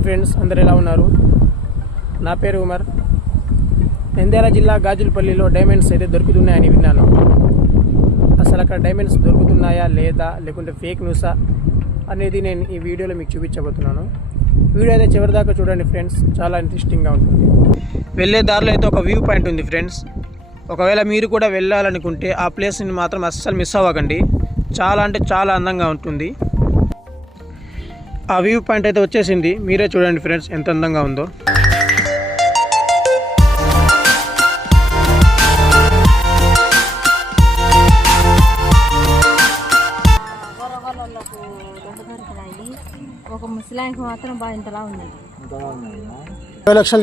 Hi friends, అందరు ఎలా ఉన్నారు? నా పేరు ఉమర్. నంద్యాల జిల్లా గాజులపల్లిలో డైమండ్స్ అయితే దొరుకుతున్నాయని విన్నాను. అసలు అక్కడ డైమండ్స్ దొరుకుతున్నాయా లేదా, లేకుంటే ఫేక్ న్యూసా అనేది నేను ఈ వీడియోలో మీకు చూపించబోతున్నాను. వీడియో అయితే చివరిదాకా చూడండి ఫ్రెండ్స్, చాలా ఇంట్రెస్టింగ్గా ఉంటుంది. వెళ్ళే దారిలో అయితే ఒక వ్యూ పాయింట్ ఉంది ఫ్రెండ్స్. ఒకవేళ మీరు కూడా వెళ్ళాలనుకుంటే ఆ ప్లేస్ని మాత్రం అస్సలు మిస్ అవ్వకండి. చాలా అంటే చాలా అందంగా ఉంటుంది. ఆ వ్యూ పాయింట్ అయితే వచ్చేసింది, మీరే చూడండి ఫ్రెండ్స్ ఎంత అందంగా ఉందో. ఒక ముసలానికి మాత్రం బాగా ఇంతలా ఉంది. 20 లక్షలు